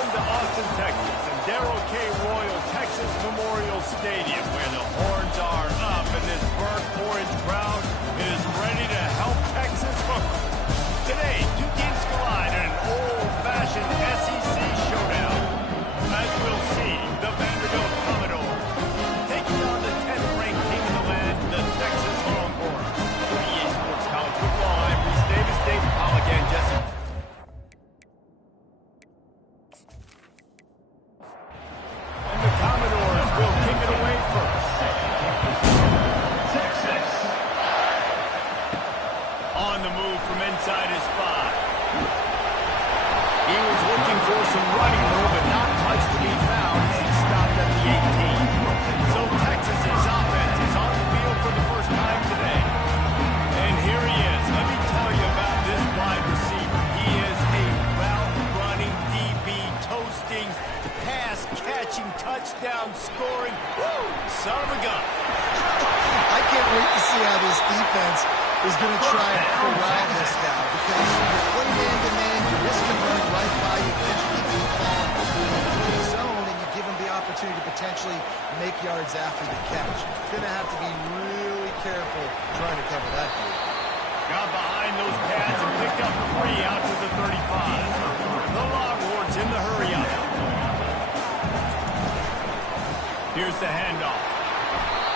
Welcome to Austin, Texas, and Darrell K. Royal Texas Memorial Stadium, where the horns are up and this burnt orange crowd is ready to help Texas football. Today, two teams collide in an old-fashioned SEC showdown. As we'll see, the Vanderbilt Commodores taking on the 10th-ranked team in the land, the Texas Longhorns. For EA Sports College Football, I'm Reese Davis, David Pollack, and Jesse. Inside his 5. He was looking for some running room, but not much to be found as he stopped at the 18. So Texas's offense is on the field for the first time today. And here he is. Let me tell you about this wide receiver. He is a route-running DB, toasting, pass-catching, touchdown-scoring, son of a gun. I can't wait to see how this defense is going to try and corral this now, because you play man-to-man, you risk him running right by you, eventually being called in the zone, and you give him the opportunity to potentially make yards after the catch. You're going to have to be really careful trying to cover that dude. Got behind those pads and picked up 3 out to the 35. The Longhorns in the hurry-up. Here's the handoff.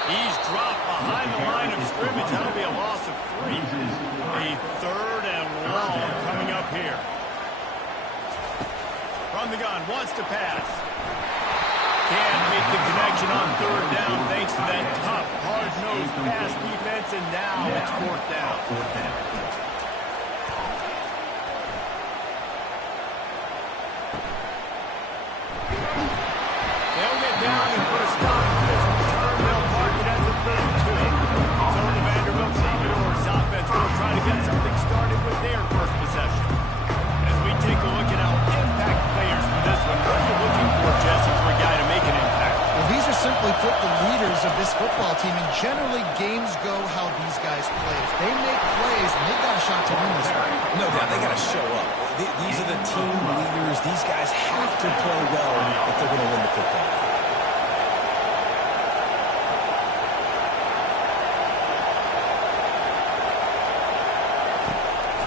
He's dropped behind the line of scrimmage. That'll be a loss of 3. A 3rd and long coming up here. From the gun, wants to pass. Can't make the connection on 3rd down thanks to that tough, hard-nosed pass defense, and now it's 4th down. They'll get down and put a stop to this return. They'll park it at the 32. So the Vanderbilt Commodores offense will try to get something started with their first possession. As we take a look at our impact players for this one, what are you looking for, Jesse, for a guy to make an impact? Well, these are simply put the leaders of this football team, and generally games go how these guys play. If they make plays, they got a shot to win this one. No doubt, they got to show up. These are the team leaders. These guys have to play well if they're going to win the football.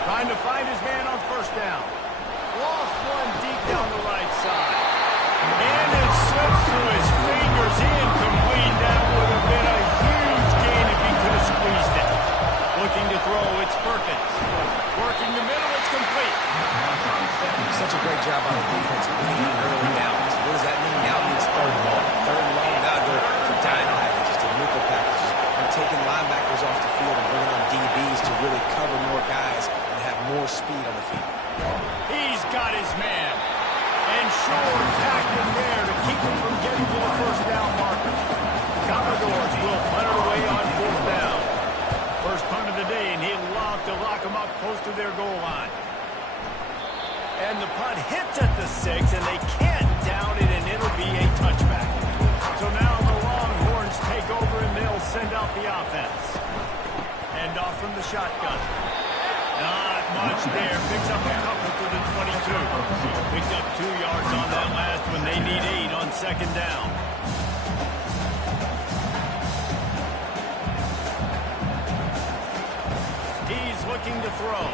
Trying to find his man on 1st down. Lost one deep down the right side. And it slips through his fingers. Incomplete. That would have been a huge gain if he could have squeezed it. Looking to throw, it's Perkins. Working the middle, it's complete. Such a great job on the defense winning on early downs. What does that mean? Now it means 3rd and long. 3rd and long, now go to dime packages, to nickel packages. And taking linebackers off the field and bringing on DBs to really cover more guys and have more speed on the field. He's got his man. And sure, tacked him there to keep him from getting to the 1st down marker. Commodores will punt it away on 4th down. First punt of the day, and he'll love to lock them up close to their goal line. And the punt hits at the 6, and they can't down it, and it'll be a touchback. So now the Longhorns take over, and they'll send out the offense. And off from the shotgun. Not much there. Picks up a couple to the 22. Picked up 2 yards on that last one. They need 8 on 2nd down. He's looking to throw.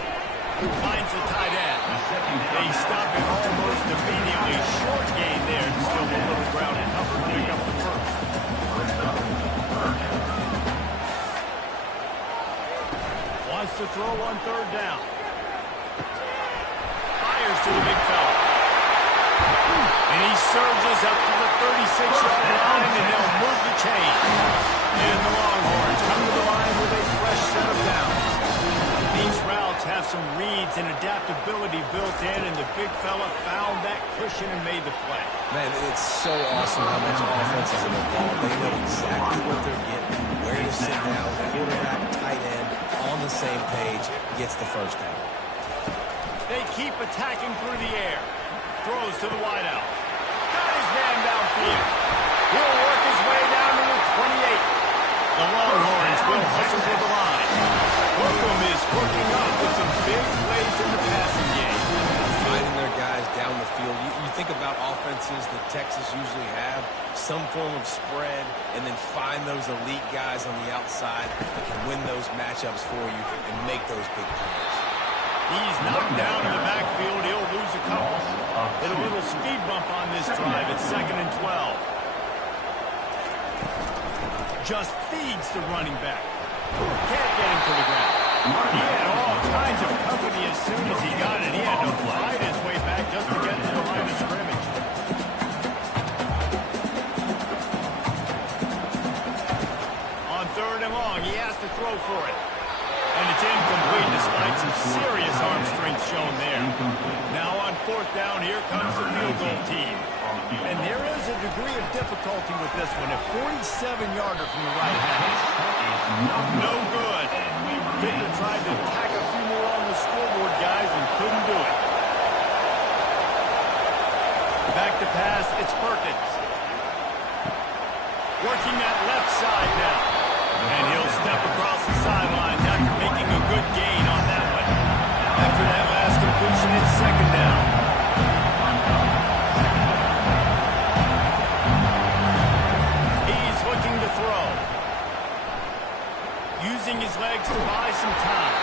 Finds the tight end. They stop it almost immediately. Short gain there. Still a little ground and cover to pick up the 1st. Wants to throw on 3rd down. Fires to the big fella. And he surges up to the 36-yard line, and they'll move the chain. And the Longhorns come to the line with a fresh set of downs. These routes have some reads and adaptability built in, and the big fella found that cushion and made the play. Man, it's so awesome how much offense is involved. They know exactly what they're getting, where to sit down, quarterback, tight end, on the same page, gets the 1st down. They keep attacking through the air. Throws to the wideout. Got his man downfield. He'll work his way down to the 28. The Longhorns will hustle to the line. Holcomb is working up with some big plays in the passing game. Finding their guys down the field. You think about some form of spread, and then find those elite guys on the outside that can win those matchups for you and make those big plays. He's knocked down in the backfield. He'll lose a couple. Hit a little speed bump on this drive. It's 2nd and 12. Just feeds the running back. Can't get him to the ground. He had all kinds of company as soon as he got it. He had to fight his way back just to get to the line of scrimmage. On 3rd and long, he has to throw for it. And it's incomplete despite some serious arm strength shown there. Now on 4th down, here comes the field goal team. And there is a degree of difficulty with this one. A 47-yarder from the right hash. No good. Kicker tried to tack a few more on the scoreboard, guys, and couldn't do it. Back to pass, it's Perkins. Working that left side now. And he'll step across the sideline after making a good gain on that one. After that last completion, it's 2nd down. He's looking to throw. Using his legs to buy some time.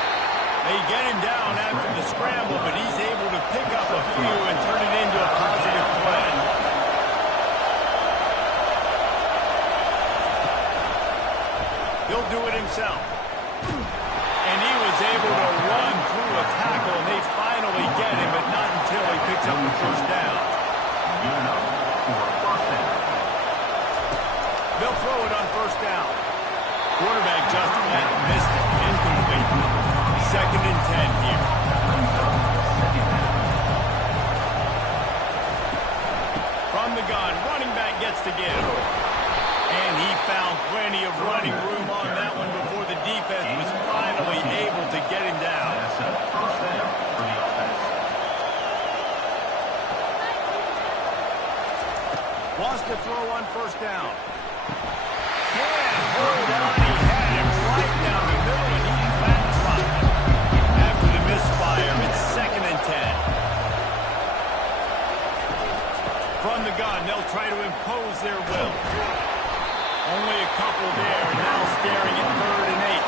They get him down after the scramble, but he's able to pick up a few and turn it into a positive play. He'll do it himself. And he was able to run through a tackle, and they finally get him, but not until he picks up the 1st down. They'll throw it on 1st down. Quarterback just flat missed it. Incomplete. 2nd and 10 here. From the gun, running back gets to give. And he found plenty of running room on that one before the defense was finally able to get him down. Wants to throw on 1st down. Can't hold on. He had him right down the middle, and he's flat dropped. After the misfire, it's 2nd and 10. From the gun, they'll try to impose their will. Only a couple there, and now staring at 3rd and 8.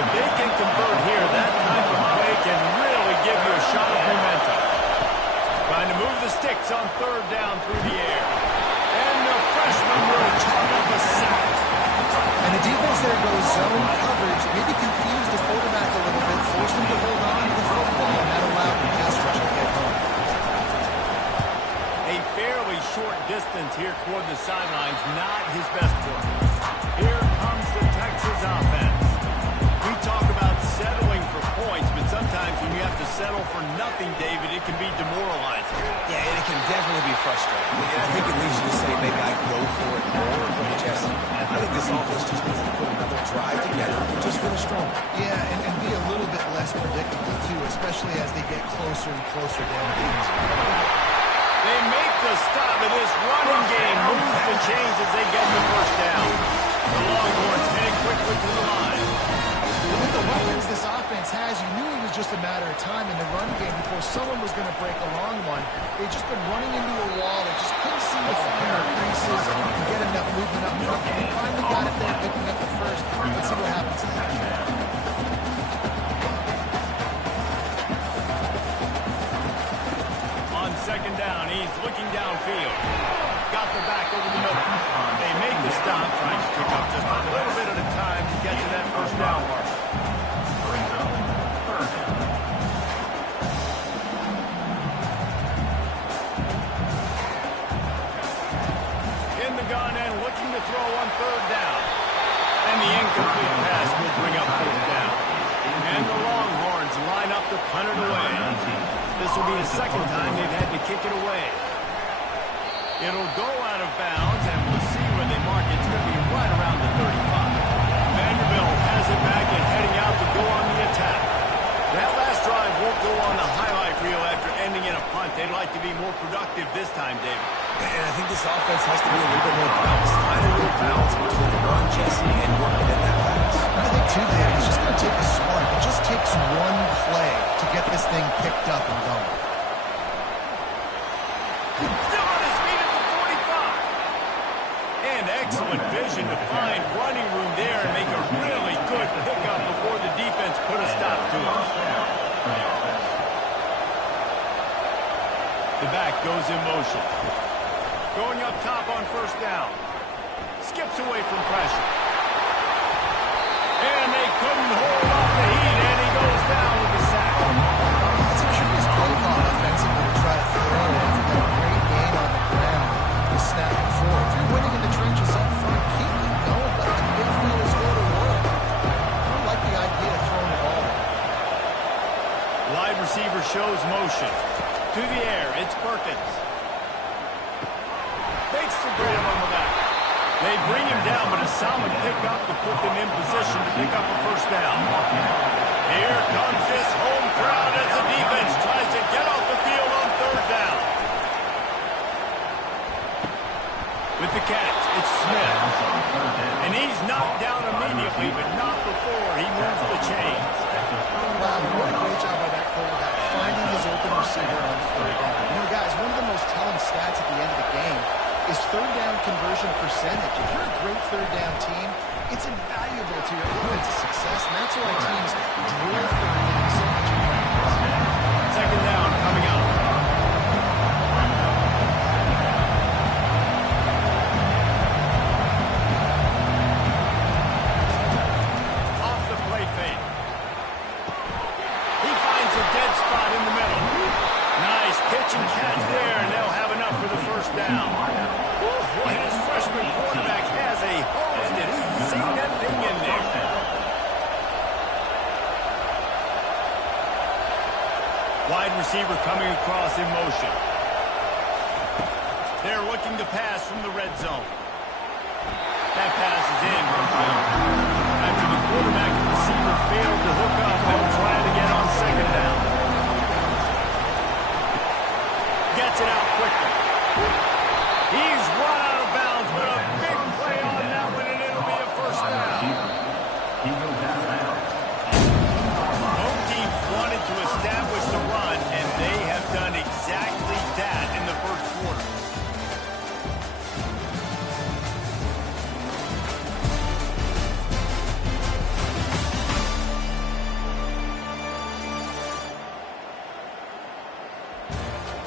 If they can convert here, that type of play can really give you a shot of momentum. Trying to move the sticks on 3rd down through the air. And the freshman will chalk up a sack. And the defense there goes zone coverage, maybe confused the quarterback a little bit, forced him to hold on to the football, and that allowed the pass rush to get home. A fairly short distance here toward the sidelines, not his best work. Here comes the Texas offense. We talk about settling for points, but sometimes when you have to settle for nothing, David, it can be demoralizing. Yeah, and it can definitely be frustrating. I think it leads you to say maybe I go for it more, but Jesse, I think this offense just needs to put another drive together and just finish strong. Yeah, and be a little bit less predictable, too, especially as they get closer and closer down the field. They make the stop, and this running game moves the chains as they get the 1st down. The Longhorns heading quickly to the line. With the weapons this offense has, you knew it was just a matter of time in the run game before someone was going to break a long one. They've just been running into a wall. They just couldn't seem to find their creases and get enough movement up front. They finally got it there, picking up the 1st. Let's see what happens next. On 2nd down, he's looking downfield. Got the back over the middle. They make the stop, trying to pick up just a little bit at a time to get to that 1st down mark. In the gun and looking to throw on 3rd down. And the incomplete pass will bring up 4th down. And the Longhorns line up to punt it away. This will be the 2nd time they've had to kick it away. It'll go out of bounds, and we'll see where they mark it. It's going to be right around the 35. Vanderbilt has it back and heading out to go on the attack. That last drive won't go on the highlight reel after ending in a punt. They'd like to be more productive this time, David. And I think this offense has to be a little bit more balanced. Find a little balance between the run, Jesse, and working in that pass. I think, too, David, it's just going to take a spark. It just takes one play to get this thing picked up and going. Still on his feet at the 45. And excellent vision to find running room there and make a really good pickup before the defense put a stop to it. The back goes in motion. Going up top on first down. Skips away from pressure. And they couldn't hold off the heat, and he goes down with the sack. It's a curious play call offensively to try to throw it after that great gain on the ground. The snap before. If you're winning in the trenches up front, keep it going. Let the big fellas go to work. I don't like the idea of throwing the ball. Wide receiver shows motion. To the air, it's Perkins. Makes the grab on the back. They bring him down, but a solid pickup to put them in position to pick up a first down. Here comes this home crowd as the defense tries to get off the field on third down. With the catch, it's Smith. And he's knocked down immediately, but not before he moves the chains. Wow, what a great job by that quarterback, finding his open receiver on third down. You know, guys, one of the most telling stats at the end of the game is third down conversion percentage. If you're a great third down team, it's invaluable to your offensive success, and that's why teams drill third down so much in practice. Second down coming up. Off the play fake. He finds a dead spot in the middle. Nice pitch and catch there, and they'll have enough for the first down. Boy, this freshman quarterback has a hose. Did he sink that thing in there? Wide receiver coming across in motion. They're looking to pass from the red zone. That pass is in. After the quarterback and receiver failed to hook up, they'll try it again on second down. Gets it out quickly. He's run out of bounds, but a big play on that one, and it'll be a first down. Both teams wanted to establish the run, and they have done exactly that in the first quarter.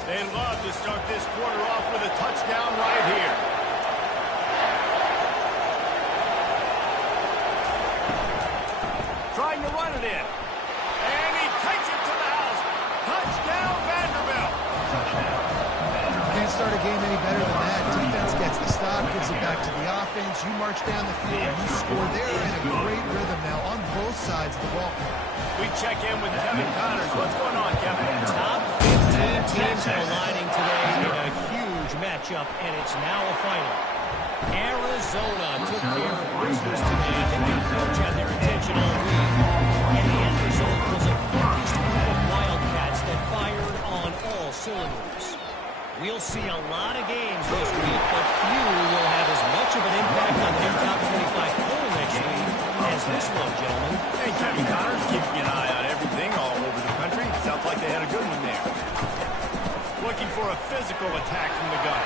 They love to start this quarter off with a touchdown right here. Trying to run it in. And he takes it to the house. Touchdown, Vanderbilt. Can't start a game any better than that. Defense gets the stop, gives it back to the offense. You march down the field, you score. They're in a great rhythm now on both sides of the ball. We check in with Kevin Connors. What's going on, Kevin? Top 15 teams aligning today in a huge matchup, and it's now a final. Arizona took care of business today. I think the coach had their attention all week. And the end result was a focused group of Wildcats that fired on all cylinders. We'll see a lot of games this week, but few will have as much of an impact on the top 25 poll next week as this one, gentlemen. Hey, Kevin Connors, keeping an eye on everything all over the country. Sounds like they had a good one there. Looking for a physical attack from the gun.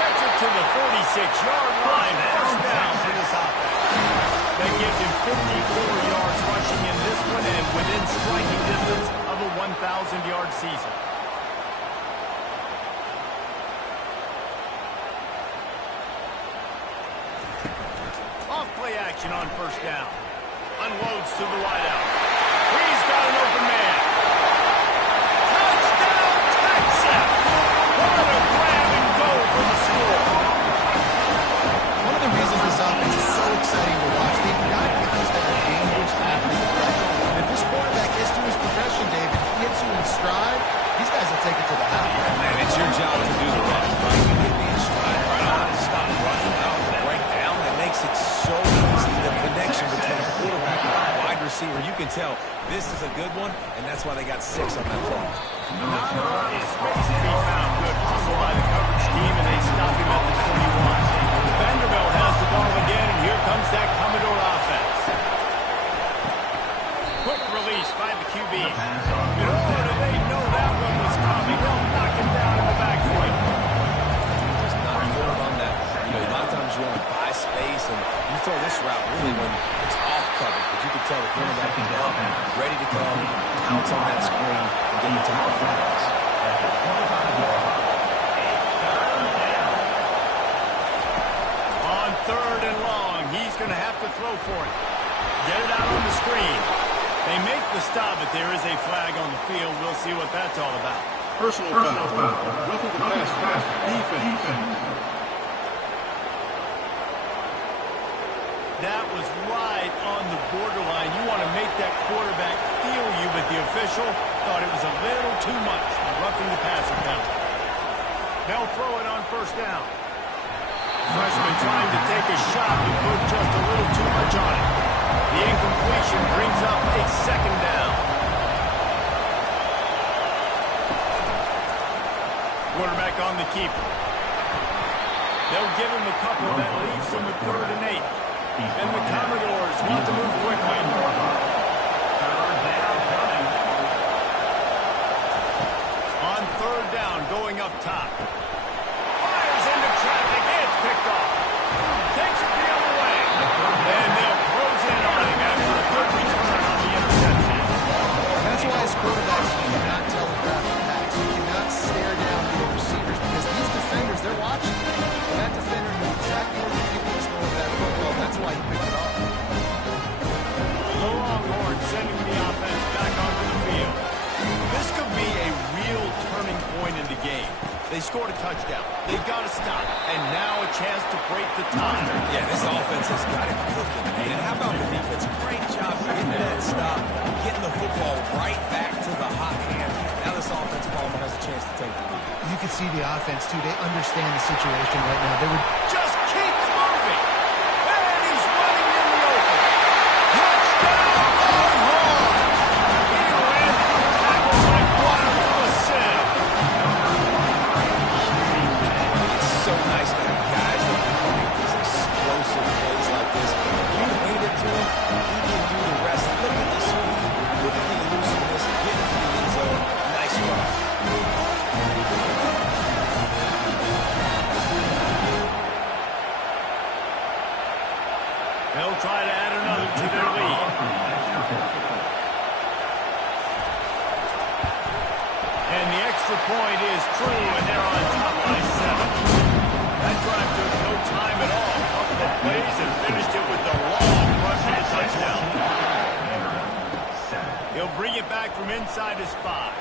Gets it to the 46-yard line. First down for this offense. That gives him 54 yards rushing in this one and within striking distance of a 1,000-yard season. Off-play action on first down. Unloads to the wideout. He's got an open man. Touchdown, Texas! What a grab and go for the score. One of the reasons this offense is so exciting to watch, they've got guys that are dangerous athletes. And if this quarterback gets to his progression, David, he hits you in stride, these guys will take it to the house. Man, it's your job to do the rest, right? You get me in stride, right on, stop running out, break down. That makes it so easy, the connection between quarterback and wide receiver. You can tell this is a good one, and that's why they got 6 on that play. Not a lot of space to be found. Good hustle by the coverage team, and they stop him at the 21. Vanderbilt has the ball again, and here comes that Commodore offense. Quick release by the QB. And oh, do they know that one was coming? They'll knock him down in the backfield. Just not forward on that. You know, you knocked him and you throw this route really when it's off cover, but you can tell the cornerback is up, ready to come, pounce on that screen, and get the tackle for the pass. On 3rd and long, he's going to have to throw for it. Get it out on the screen. They make the stop, but there is a flag on the field. We'll see what that's all about. Personal foul. Roughing the pass. Defense. That was right on the borderline. You want to make that quarterback feel you, but the official thought it was a little too much. Roughing the passer penalty. They'll throw it on 1st down. Freshman trying to take a shot, but put just a little too much on it. The incompletion brings up a 2nd down. Quarterback on the keeper. They'll give him a couple that leaves him with 3rd and 8. And the Commodores want to move quickly. On 3rd down, going up top. Fires into traffic. It's picked off. Takes it the other way. And they'll close in on him after a good return on the interception. That's why as quarterbacks, you cannot telegraph the pass. You cannot stare down your receivers because these defenders, they're watching. And that defender knew exactly where the QB was going with that football. That's why he picked it off. The Longhorns sending the offense back onto the field. This could be a real turning point in the game. They scored a touchdown. They've got to stop. And now a chance to break the tie. Yeah, this offense has got it cooking, man. And how about the defense? Great job getting that stop, getting the football right back to the hot hand. Now this offense, Palmer, has a chance to take the lead. You can see the offense, too. They understand the situation right now. They were Just keeps moving. And he's running in the open. Touchdown, Longhorns! He ran through tackles like water through a sieve. It's so nice to have guys that can make these explosive plays like this. You hand it to him, he can do the rest. Look at the speed, look at the elusiveness, get into the end zone. Nice run. They'll try to add another to their lead. And the extra point is true, and they're on top by 7. That drive took no time at all. A couple of plays and finished it with the long run for the touchdown. He'll bring it back from inside his 5.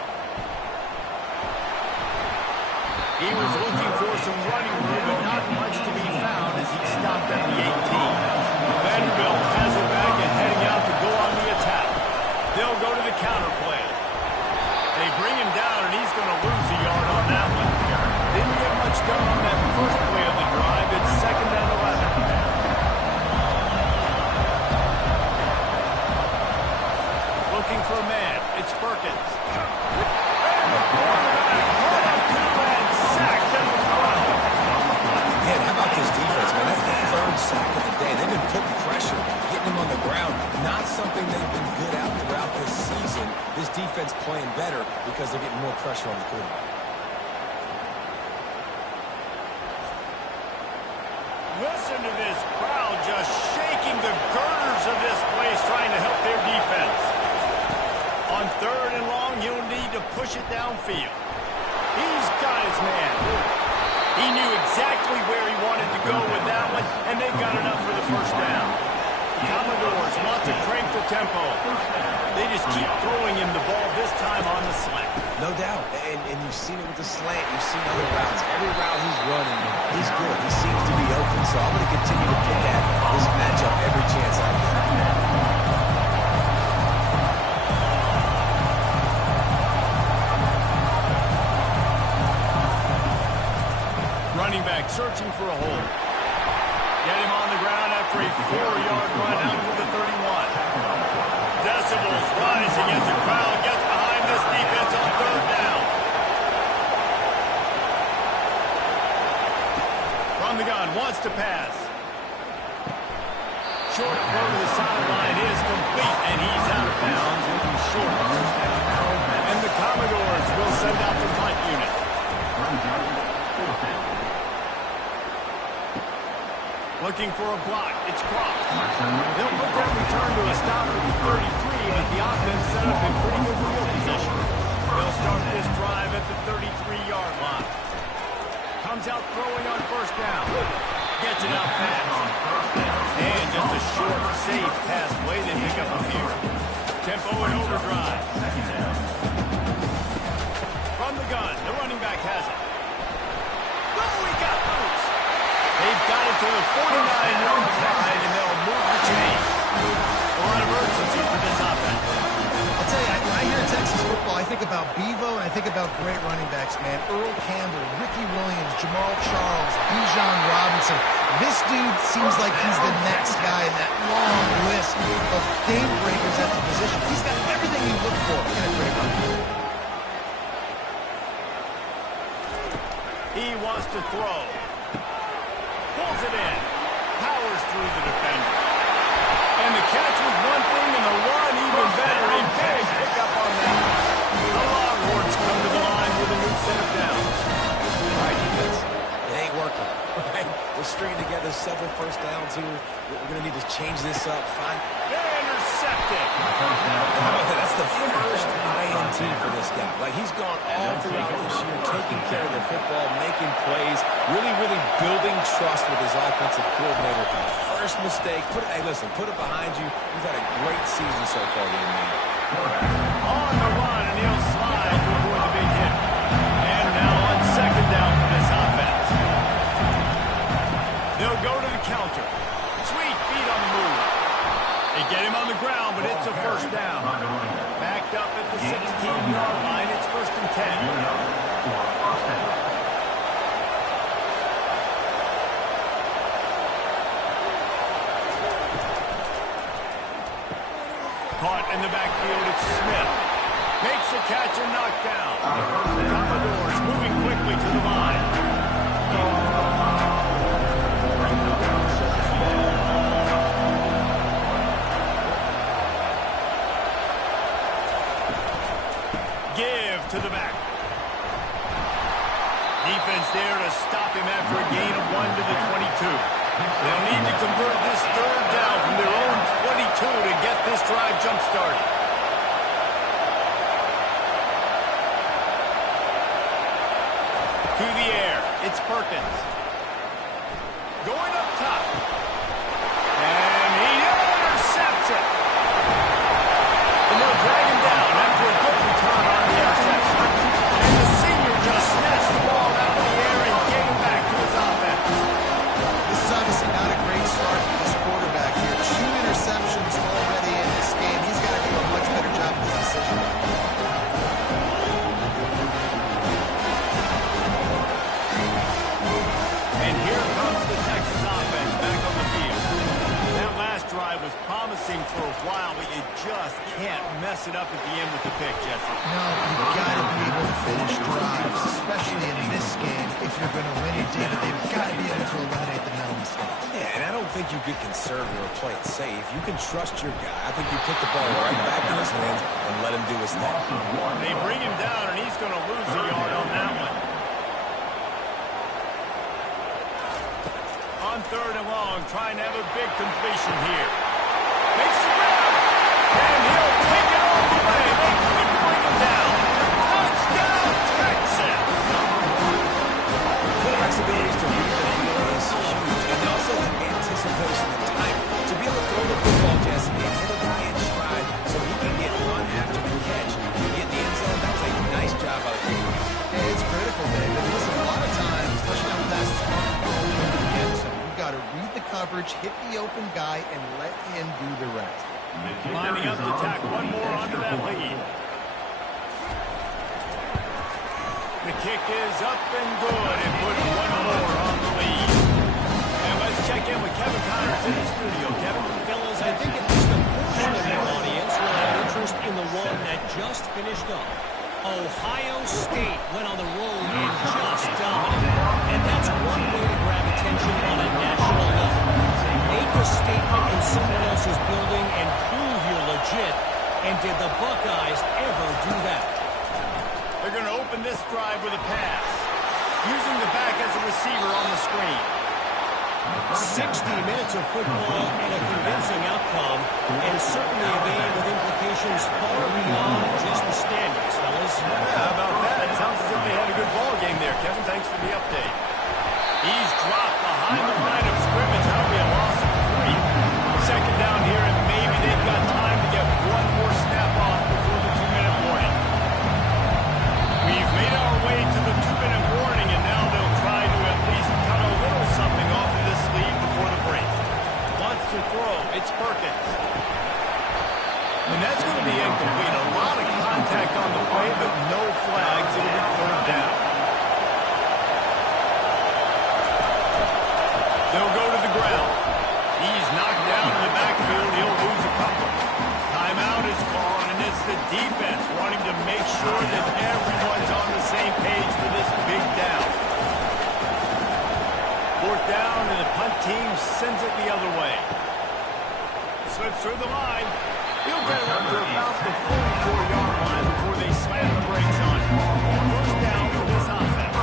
He was looking for some running room, but not much to be found as he stopped at the 18. Vanderbilt has it back and heading out to go on the attack. They'll go to the counter play. They bring him down, and he's going to lose a yard on that one. Didn't get much done on that first play of the drive. It's 2nd and 11. Looking for a man. It's Perkins. And the quarterback brought up to and sacked at the 12. Man, how about this defense, man? That's the 3rd sack of the day. They've been putting pressure, getting him on the ground. Not something they've been good at throughout this season. This defense playing better because they're getting more pressure on the quarterback. Listen to this crowd just shaking the girders of this place trying to help their defense. On 3rd and long, he'll need to push it downfield. He's got his man. He knew exactly where he wanted to go with that one, and they've got enough for the 1st down. Commodores want to crank the tempo. They just keep throwing him the ball, this time on the slant. No doubt. And you've seen it with the slant. You've seen other routes. Every route he's running, he's good. He seems to be open. So I'm going to continue to pick at this matchup every chance I get. Running back searching for a hole. Get him on the ground after a 4-yard run out to the 31. Decibels rising as the crowd gets behind this defense on 3rd down. From the gun, wants to pass. Short throw to the sideline is complete, and he's out of bounds into short first down. And the Commodores will send out the punt unit. Looking for a block. It's crossed. They'll put that return to a stop at the 33, but the offense set up in pretty good field position. They'll start this drive at the 33-yard line. Comes out throwing on first down. Gets it out fast. And just a short, safe pass play. They pick up a few. Tempo and overdrive. From the gun, the running back has it. Oh, he got loose. They've got it to the 49-yard line, and they'll move the chain. A lot of urgency for this offense. I'll tell you, when I hear Texas football, I think about Bevo, and I think about great running backs, man. Earl Campbell, Ricky Williams, Jamal Charles, Bijan Robinson. This dude seems like he's the next guy in that long list of game breakers at the position. He's got everything you look for in a great running back. He wants to throw. Pulls it in. Powers through the defender. And the catch was one thing, and the run even better. A big pickup on that. The Longhorns come to the line with a new set of downs. All right, defense. It ain't working, right? We're stringing together several first downs here. We're going to need to change this up. They're intercepted. That's the first INT for this guy. Like, he's gone all throughout this year, taking care of the football, making plays, really building trust with his offensive coordinator. First mistake, hey, listen, put it behind you. He's had a great season so far, young man. On the run, and he'll slide to avoid the big hit. And now on second down for this offense. They'll go to the counter. Sweet feet on the move. They get him on the ground, but it's a first down. Backed up at the 16-yard line. It's 1st and 10. Caught in the backfield, it's Smith. Makes the catch and knocked down. Commodores moving quickly to the line. Give to the back. Defense there to stop him after a gain of 1 to the 22. They'll need to convert this third down from their own 22 to get this drive jump-started. To the air, it's Perkins. Going up top. And he intercepts it. And they'll drag him down after a good return on the interception. And the senior just snatched the ball out of the air and gave him back to his offense. This is obviously not a great start for this quarterback here. 2 interceptions already in this game. He's got to do a much better job with his decision. And here comes the Texas offense back on the field. That last drive was promising for a while, but you just can't mess it up at the end with the pick, Jesse. No, you've got to be able to finish drives, especially in this game. If you're going to win it, David, they've got to be able to eliminate the mental mistakes. Yeah, and I don't think you get conservative or play it safe. You can trust your guy. I think you put the ball right back in his hands and let him do his thing. They bring him down, and he's going to lose a yard on that one. On 3rd and long, trying to have a big completion here. Makes the grab, and he'll take it all the way. They couldn't bring him down. Touchdown, Texas! Quarterback's abilities to read the field is huge, and also the anticipation and time to be able to throw the football, Jesse, and hit a guy in stride so he can get run after the catch. You get in the end zone, that's a nice job out of the quarterback. Hey, it's critical, David. Listen, a lot of times, touchdown passes aren't thrown into the end zone. You've got to read the coverage, hit the open guy, and let him do the rest. Lining up to tack one more onto that lead. The kick is up and good and put one more on the lead. And let's check in with Kevin Connors in the studio. Kevin? Fellas, I think at least a portion of your audience will have interest in the one that just finished up. Ohio State went on the road and just dominated. And that's one way to grab attention on a national level. Make a statement in someone else's building and prove you're legit. And did the Buckeyes ever do that? They're going to open this drive with a pass. Using the back as a receiver on the screen. 60 minutes of football and a convincing outcome, and certainly a game with implications far beyond just the standings, fellas. Yeah, how about that? It sounds as if they had a good ball game there. Kevin, thanks for the update. He's dropped behind the line of scrimmage. That'll be a loss of 3. Second down here, and maybe they've got time to get one more snap off before the 2-minute warning. We've made our way to the 2-minute warning, and now they'll try to at least cut a little something off of this lead before the break. Wants to throw. It's Perkins. And that's going to be incomplete. A lot of contact on the play, but no flags. It'll be third down. They'll go to the ground. He's knocked down in the backfield. He'll lose a couple. Timeout is called, and it's the defense wanting to make sure that everyone's on the same page for this big down. Fourth down, and the punt team sends it the other way. Slips through the line. He'll get it up to about the 44-yard line before they slam the brakes on him. First down for this offense.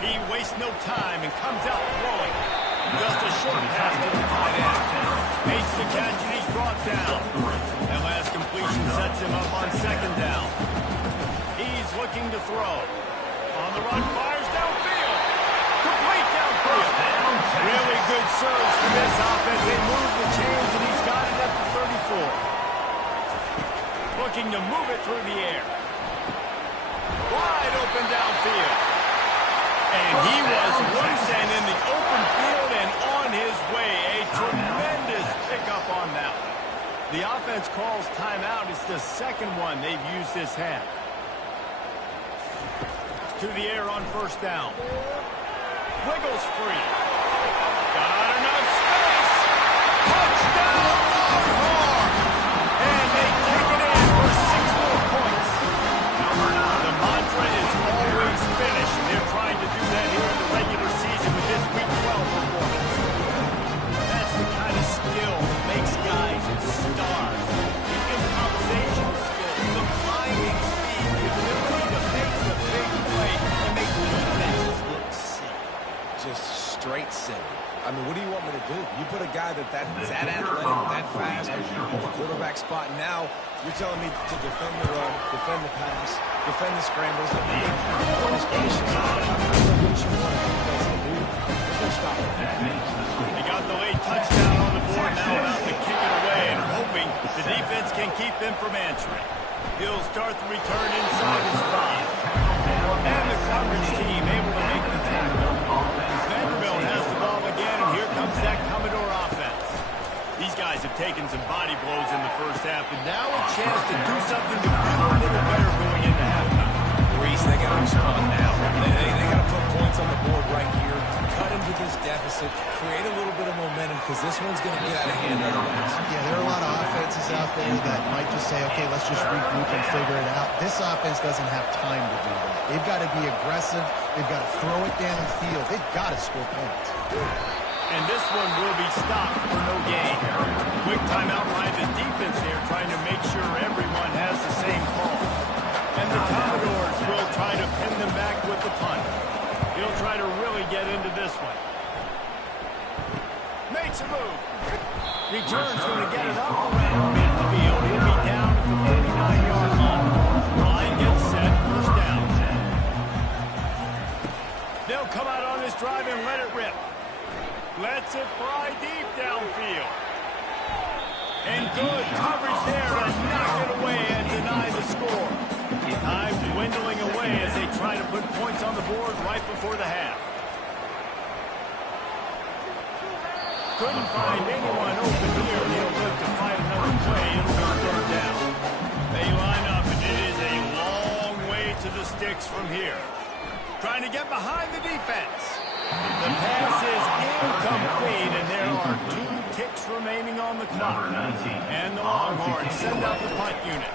He wastes no time and comes out throwing. Just a short pass to the tight end. Makes the catch and he's brought down. That last completion sets him up on second down. He's looking to throw. On the run, fires downfield. Complete downfield. Really good surge for this offense. They move the chains and he's got it at the 34. Looking to move it through the air. Wide open downfield. And he was loose and in the open field and on his way. A tremendous pickup on that one. The offense calls timeout. It's the second one they've used this half. To the air on first down. Wiggles free. Got enough space. Touchdown, Longhorn. And they take it in for 6 more points. The mantra is always finish. They're trying to do that here in the regular season with this Week 12 performance. That's the kind of skill that makes guys stars. The improvisational skill, the blinding speed, the ability to make the big play and make defenses look silly. Just straight silly. I mean, what do you want me to do? You put a guy that's that athletic, that fast, at the quarterback spot. Now you're telling me to defend the run, defend the pass, defend the scrambles. I mean, all this patience. I don't know what you want a defense to do. There's no stopping that. They got the late touchdown on the board, now about to kick it away and hoping the defense can keep them from answering. He'll start the return inside his 5. And the coverage team able to make the tackle. Vanderbilt has the ball again, and here comes that Commodore offense. These guys have taken some body blows in the first half, and now a chance to do something to feel a little better going into halftime. Reese, they got to respond now. They got to put points on the board right here, cut into this deficit, create a little bit of momentum, because this one's going to get out of hand otherwise. Yeah, there are a lot of offenses out there that might just say, okay, let's just regroup and figure it out. This offense doesn't have time to do that. They've got to be aggressive. They've got to throw it downfield. They've got to score points. And this one will be stopped for no gain. Quick timeout by the defense here, trying to make sure everyone has the same call. And the Commodores will try to pin them back with the punt. He'll try to really get into this one. Makes a move. Return's going to get it up around midfield. He'll be down at the 39-yard line. Line gets set. First down. They'll come out on this drive and let it rip. Lets it fly deep downfield. And good coverage there to knock it away and deny the score. Time dwindling away as they try to put points on the board right before the half. Couldn't find anyone open here. He'll live to fight another play. It'll be third down. They line up, and it is a long way to the sticks from here. Trying to get behind the defense. The pass is incomplete, and there are 2 ticks remaining on the clock. And the Longhorns send out the punt unit.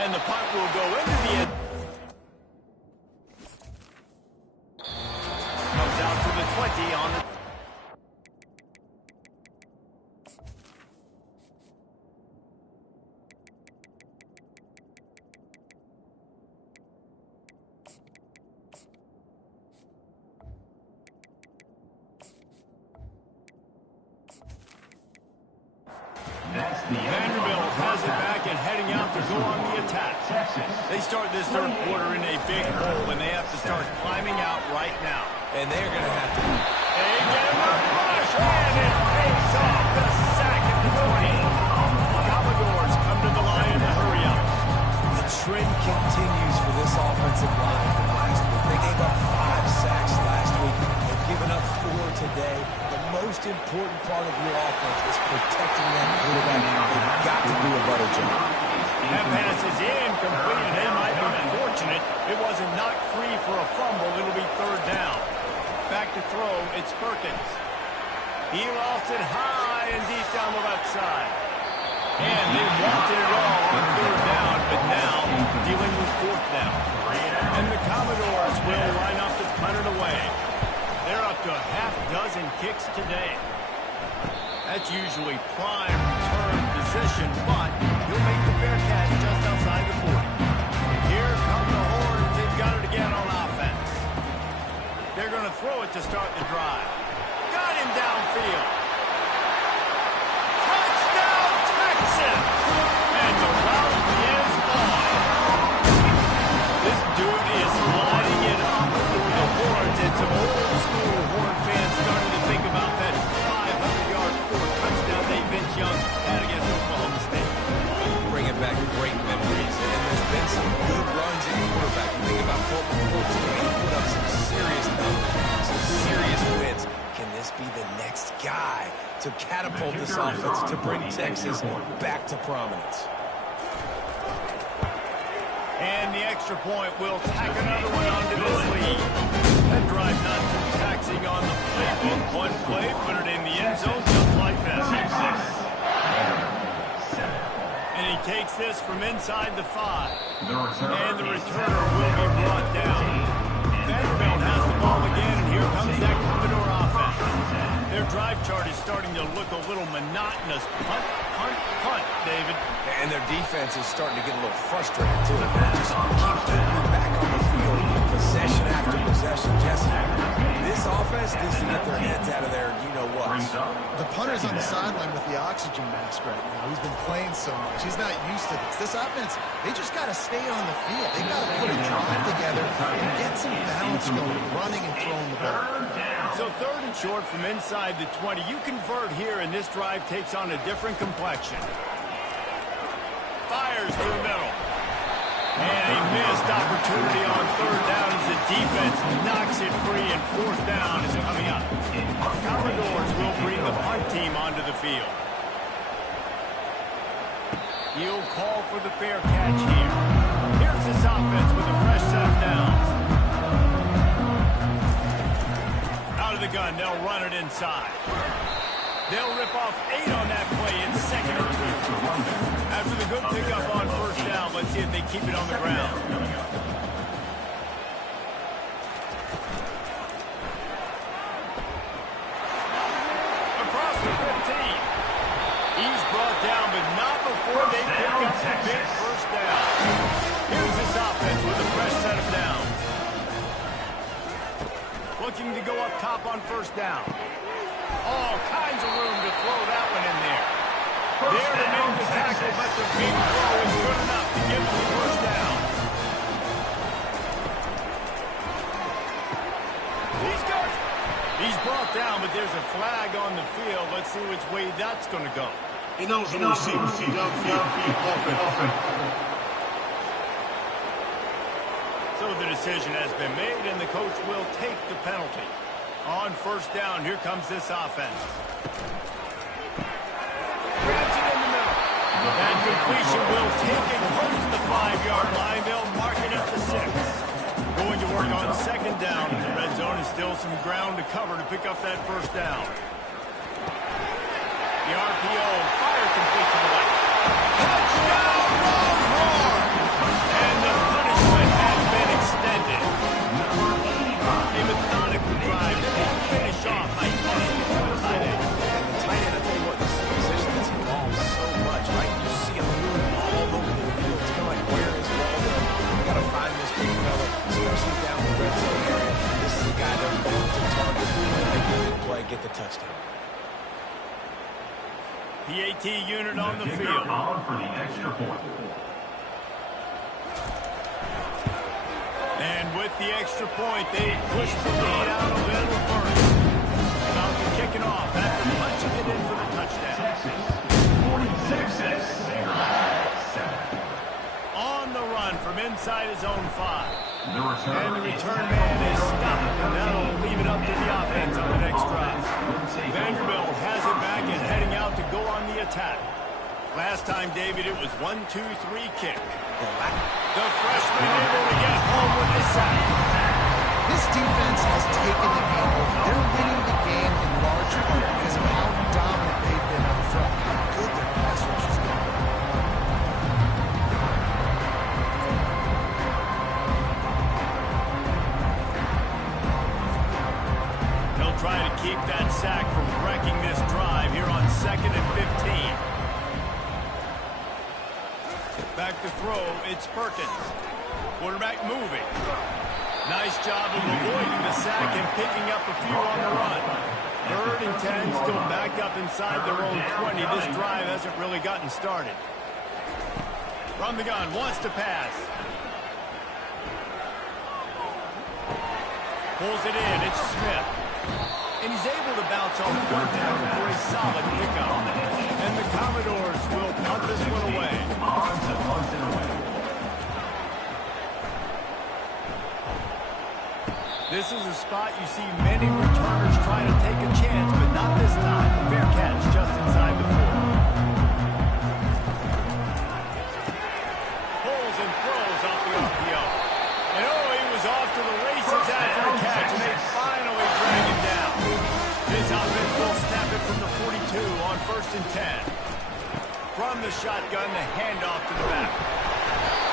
And the punt will go into the end. Comes out to the 20 on the... They start this third quarter in a big hole, and they have to start climbing out right now. And they're going to have to. They get the rush, and it pays off the sack at the 20. Commodores come to the line in a hurry up. The trend continues for this offensive line from last week. They gave up 5 sacks last week. They've given up 4 today. The most important part of your offense is protecting that quarterback. They've got to do a better job. That pass is incomplete, and they might be fortunate it wasn't knocked free for a fumble. It'll be third down. Back to throw, it's Perkins. He lost it high and deep down the left side. And they wanted it all on third down, but now dealing with fourth down. And the Commodores will line up to punt it away. They're up to a half-dozen kicks today. That's usually prime return position, but he'll make the fair catch just outside the 40. Here come the Horns. They've got it again on offense. They're going to throw it to start the drive. Got him downfield. Touchdown, Texas! And the route is on. This dude is lighting it up for the Horns. And some old-school Horn fans starting to think about that 500-yard touchdown they Vince Young had against Oklahoma State. Bringing back great memories, and there's been some good runs in quarterback. You think about Colt McCoy, he put up some serious numbers, some serious wins. Can this be the next guy to catapult this offense to bring Texas back to prominence? And the extra point will tack another one onto this lead. That drive not too taxing on the playbook. One play, put it in the end zone just like that. And he takes this from inside the 5. And the returner will be brought down. Vanderbilt has the ball again, and here comes that Commodore offense. Their drive chart is starting to look a little monotonous. Punt, punt, punt, David. And their defense is starting to get a little frustrated, too. Just keep getting me back on the field, possession after possession. Jesse, this offense needs to get their heads out of there, you-know-what. The punter's on the sideline with the oxygen mask right now. He's been playing so much. He's not used to this. This offense, they just got to stay on the field. They got to put a drive together and get some balance going, running and throwing the ball. So third and short from inside the 20. You convert here, and this drive takes on a different complexion. Fires through the middle. And a missed opportunity on third down as the defense knocks it free, and fourth down is coming up. Commodores will bring the punt team onto the field. He'll call for the fair catch here. Here's this offense with a fresh set of downs. Out of the gun, they'll run it inside. They'll rip off 8 on that play in second or 2. After the good pickup on first down, let's see if they keep it on the ground. Across the 15. He's brought down, but not before they pick up the big first down. Here's this offense with a fresh set of downs. Looking to go up top on first down. All kinds of room to throw that one in there. There to make the tackle, but the big throw is good enough to give them the first down. He's brought down, but there's a flag on the field. Let's see which way that's going to go. He knows the receiver. Downfield. So the decision has been made, and the coach will take the penalty. On first down, here comes this offense. Grabs it in the middle. That completion will take it close to the 5-yard line. They'll mark it up to 6. Going to work on second down. The red zone is still some ground to cover to pick up that first down. The RPO, fire complete to the left. Touchdown, Longhorn! And the punishment has been extended. A methodical drive. They finish off by tossing it to the tight end. And the tight end, I tell you what, this is a position that's involved so much, right? You see him move all over the field. It's kind of like, where is Waldo? You got to find this big fella, especially down the red zone area. This is the guy they're going to target. Make a big play, get the touchdown. PAT unit on the field. For the extra point. with the extra point. They push the lead out a little further. About to kick it off after punching it in for the touchdown. 46. On the run from inside his own 5. The return. And the return man is stopped. And that'll leave it up to the offense on the next drive. Vanderbilt has it back and heading out to go on the attack. Last time, David, it was 1-2-3 kick. The freshman able to get home with the sack. This defense has taken the game over. They're winning the game in large part because of how dominant they've been up front, how good their pass rush has been. They'll try to keep that sack from wrecking this drive here on 2nd and 15. Back to throw, it's Perkins. Quarterback moving. Nice job of avoiding the sack and picking up a few on the run. 3rd and 10, still backed up inside their own 20. This drive hasn't really gotten started. From the gun, wants to pass. Pulls it in, it's Smith. And he's able to bounce off one tackle for a solid pickup. And the Commodores will punt this one away. This is a spot you see many returners try to take a chance, but not this time. Fair catch just inside the 4. Pulls and throws off the RPO. And he was off to the races after the catch, and they finally drag him down. This offense will snap it from the 42 on 1st and 10. From the shotgun, the handoff to the back.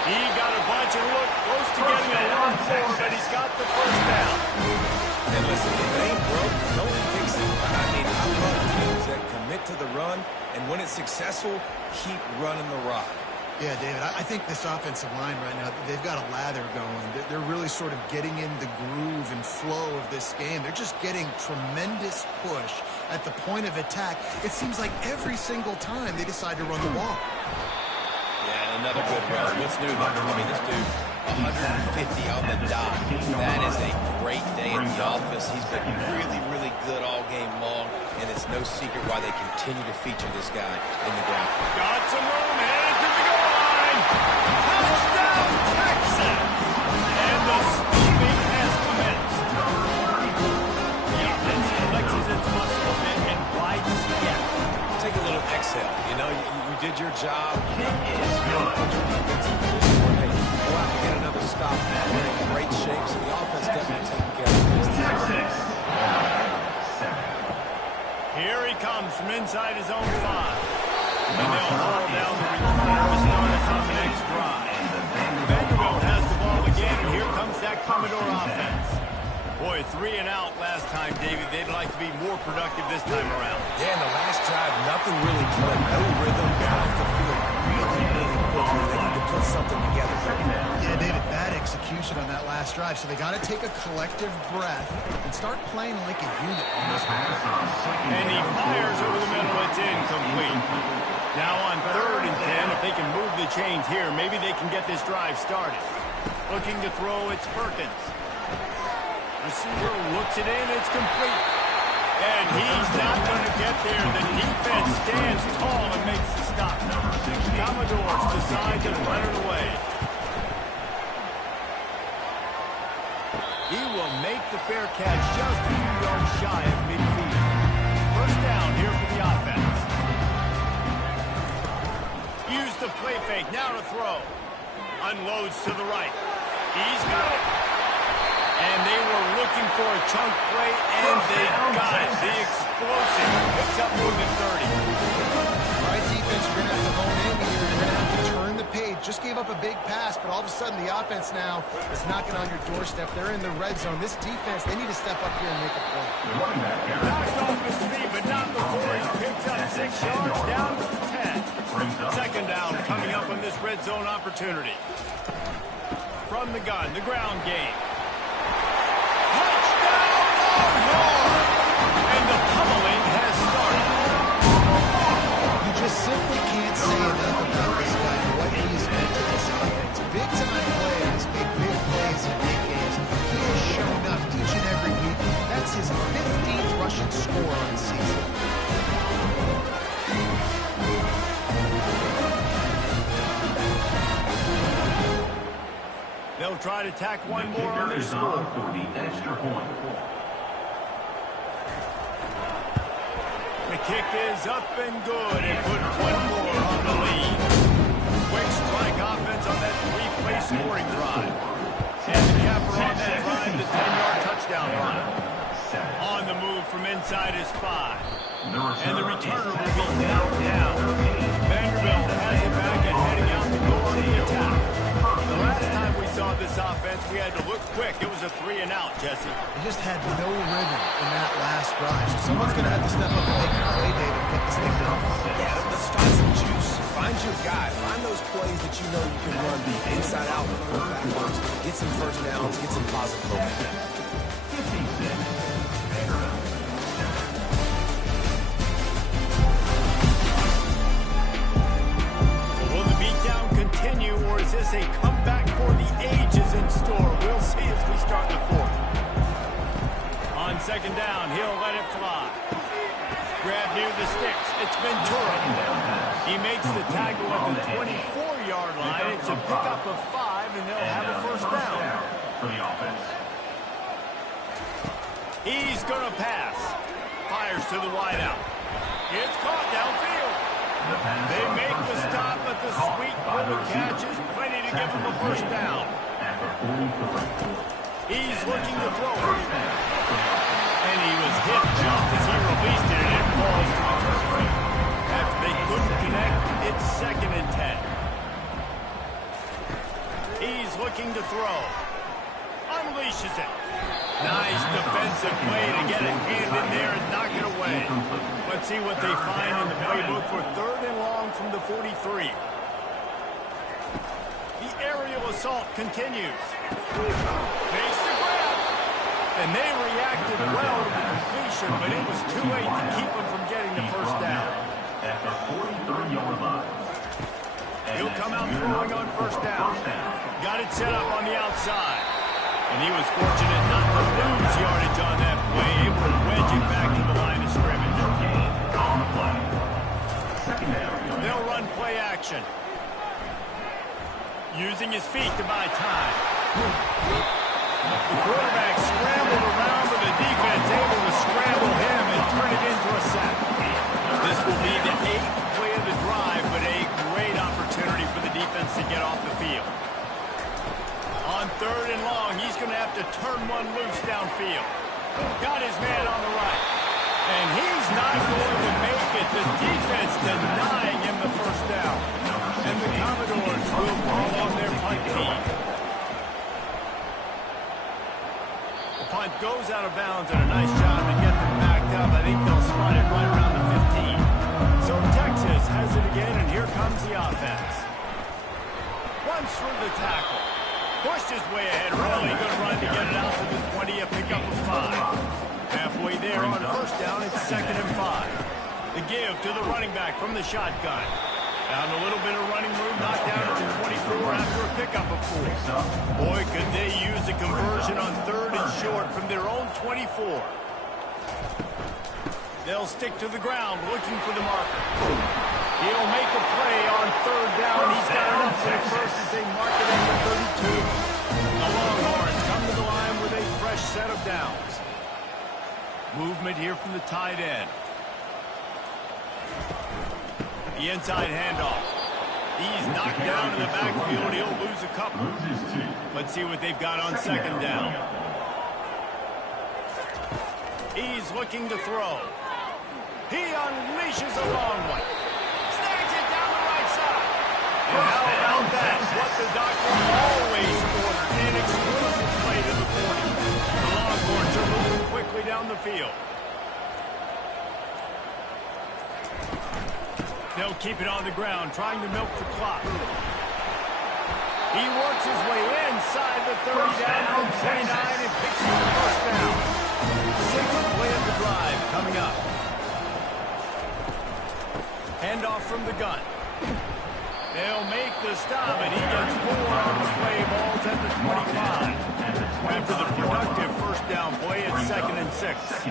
He got a bunch and looked close to getting a lot more, but he's got the first down. And listen, if it ain't broke, don't fix it. I mean, I love teams that commit to the run, and when it's successful, keep running the rock. Yeah, David, I think this offensive line right now, they've got a lather going. They're really sort of getting in the groove and flow of this game. They're just getting tremendous push at the point of attack. It seems like every single time they decide to run the ball. Yeah, another good run. What's new, though? I mean, this dude, 150 on the dot. That is a great day at the office. He's been really, really good all game long, and it's no secret why they continue to feature this guy in the ground. Got some room, headed to the goal line. Touchdown, Texas! And the stomping has commenced. The offense flexes its muscle a bit and widens the gap. Take a little exhale. You know, you did your job. Hey, go out and get another stop. We're in great shape, so the offense definitely taking care of business. Here he comes from inside his own 5. And they'll haul down the returner to start us on the next drive. Vanderbilt has the ball again, and here comes that Commodore offense. Boy, 3 and out last time, David. They'd like to be more productive this time around. Yeah, in the last drive, nothing really clicked. No rhythm. Got off the field really, really quickly. They need to put something together here. Yeah, David, bad execution on that last drive. So they got to take a collective breath and start playing like a unit on this one. And he fires over the middle. It's incomplete. Now on 3rd and 10, if they can move the chains here, maybe they can get this drive started. Looking to throw, it's Perkins. Receiver looks it in, it's complete. And he's not going to get there. The defense stands tall and makes the stop. Commodores decide to run it away. He will make the fair catch just a few yards shy of midfield. First down here for the offense. Use the play fake, now to throw. Unloads to the right. He's got it. And they were looking for a chunk play, and they got it. The explosive picks up more than 30. All right, defense, you're going to have to hone in here. You're going to have to turn the page. Just gave up a big pass, but all of a sudden the offense now is knocking on your doorstep. They're in the red zone. This defense, they need to step up here and make a play. Knocked off his feet, but not before he picks up 6 yards down to the 10. Second down coming up on this red zone opportunity. From the gun, the ground game. And the pummeling has started. You just simply can't say enough about this guy and what he's meant to this offense. Big-time players make big plays in big games. try to tack one more on their score. For the extra point. The kick is up and good and put one more on the lead. Quick strike offense on that three-play scoring drive. And the capper on that drive, the 10-yard touchdown run. On the move from inside his 5. And the returner will be down. Vanderbilt has it back and heading out the door on the attack. The last time we saw this offense, we had to look quick. It was a 3-and-out, Jesse. They just had no rhythm in that last drive. So someone's going to have to step up and make a play, David, and get this thing done. Yeah, let's find some juice. Find your guy. Find those plays that you know you can run the inside out, backwards, get some first downs, get some positive momentum. 56. Continue, or is this a comeback for the ages in store? We'll see as we start the fourth. On second down, he'll let it fly. Grab near the sticks. It's Ventura. He makes the tackle at the 24-yard line. It's a pickup of 5, and they'll have a first down. For the offense. He's going to pass. Fires to the wideout. It's caught downfield. They make the stop, but the sweet little catch is plenty to give him a first down. He's looking to throw it. And he was hit just as he released it, and it falls to the turf. After they couldn't connect, it's 2nd and 10. He's looking to throw. Unleashes it. Nice defensive play to get a hand in there and knock it away. Let's see what they find in the playbook for 3rd and long from the 43. The aerial assault continues. Makes the grab. And they reacted well to the completion, but it was too late to keep them from getting the first down. At the 43-yard line. He'll come out throwing on first down. Got it set up on the outside. And he was fortunate not to lose yardage on that play. Able to wedge it back to the line of scrimmage. On the play. Second down. They'll run play action. Using his feet to buy time. The quarterback scrambled around with the defense, able to scramble him and turn it into a sack. This will be the 8th play of the drive, but a great opportunity for the defense to get off the field. On 3rd and long, he's going to have to turn one loose downfield. Got his man on the right. And he's not going to make it. The defense denying him the first down. And the Commodores will call on their punt team. The punt goes out of bounds, and a nice job to get them backed up. I think they'll spot it right around the 15. So Texas has it again, and here comes the offense. Runs through the tackle. Pushed his way ahead. Really good run to get it out to the 20, a pickup of 5. Halfway there on first down, it's 2nd and 5. The give to the running back from the shotgun. Found a little bit of running room, knocked down at the 24 after a pickup of 4. Boy, could they use a conversion on 3rd and short from their own 24. They'll stick to the ground, looking for the marker. He'll make a play on 3rd down. He's got it up for the first as they mark it at the 32. The Longhorns come to the line with a fresh set of downs. Movement here from the tight end. The inside handoff. He's knocked down in the backfield. He'll lose a couple. Let's see what they've got on 2nd down. He's looking to throw. He unleashes a long one. Snags it down the right side. And how about that? What the doctor always ordered. An exclusive play to the 40. The Longhorns are moving quickly down the field. They'll keep it on the ground, trying to milk the clock. He works his way inside the 30 down from 29 and picks up the first down. 6th play of the drive coming up. Handoff from the gun. They'll make the stop, and he gets 4 on the play. Ball's at the 25. After the productive first down play, it's 2nd and 6.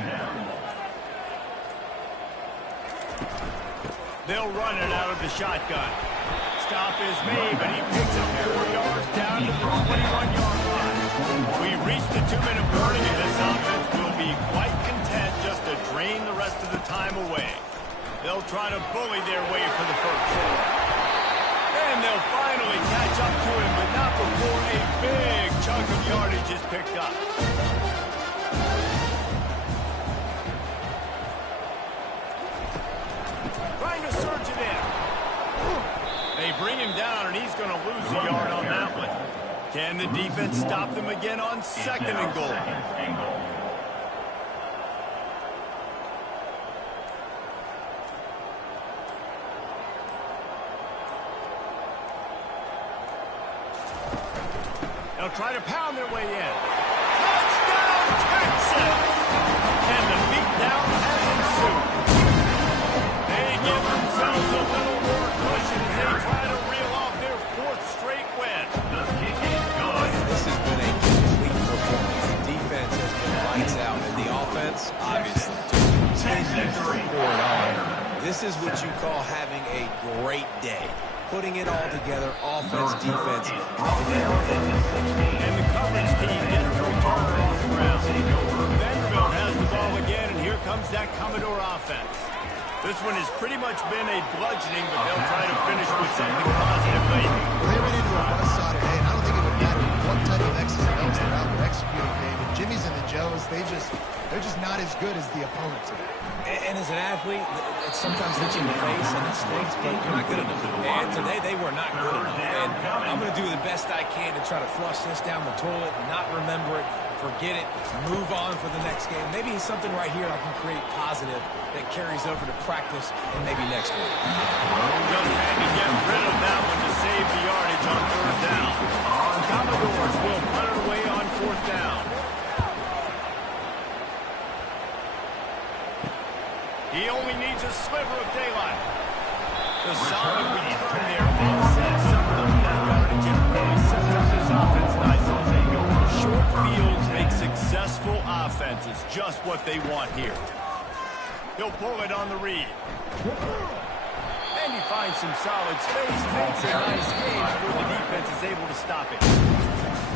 They'll run it out of the shotgun. Stop is made, but he picks up 4 yards down to the 21-yard line. 2-minute warning, and this offense will be quite content just to drain the rest of the time away. They'll try to bully their way for the first. And they'll finally catch up to him, but not before a big chunk of yardage is picked up. Trying to surge it in. They bring him down, and he's going to lose a yard on that one. Can the defense stop them again on 2nd and goal? They'll try to pound their way in. Touchdown, Texas! And the beatdown has ensued. They give themselves a little more cushion as they try to reel off their 4th straight win. This has been a complete performance. The defense has been lights out, and the offense, obviously, just continues to pour it on. This is what you call having a great day. Putting it all together, offense, defense. And the coverage team gets the returner off the ground. Vanderbilt has the ball again, and here comes that Commodore offense. This one has pretty much been a bludgeoning, but they'll try to finish with something positive late. Well, they ran into a buzzsaw today, and I don't think it would matter what type of X's and O's they're out there executing, David. Jimmy's and the Joes, they're just not as good as the opponent today. And as an athlete, it's sometimes hits you in the face and it stinks, but you're not good enough. And today they were not good enough. And I'm going to do the best I can to try to flush this down the toilet, not remember it, forget it, move on for the next game. Maybe something right here I can create positive that carries over to practice and maybe next week. Just had to get rid of that one to save the yardage on 3rd down. The Commodores will punt it away on 4th down. He only needs a sliver of daylight. The solid return there offsets some of the yardage and really sets up this offense nicely. Short fields make successful offenses just what they want here. He'll pull it on the read. And he finds some solid space. Makes a nice game before the defense is able to stop it.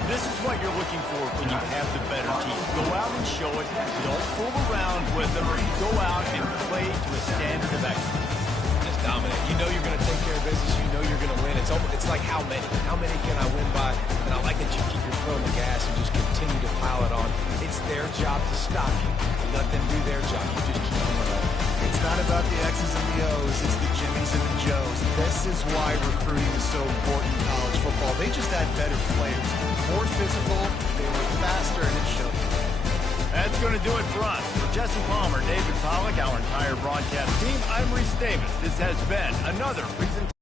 This is what you're looking for when you have the better team. Go out and show it. Don't fool around with them. Go out and play to a standard of excellence. Just dominate. You know you're going to take care of business. You know you're going to win. It's like how many? How many can I win by? And I like that you keep your foot on the gas and just continue to pile it on. It's their job to stop you. You let them do their job. You just keep on running. It's not about the X's and the O's, it's the Jimmys and the Joes. This is why recruiting is so important in college football. They just had better players, more physical, they were faster, and it showed. That's going to do it for us. For Jesse Palmer, David Pollack, our entire broadcast team, I'm Reese Davis. This has been another presentation.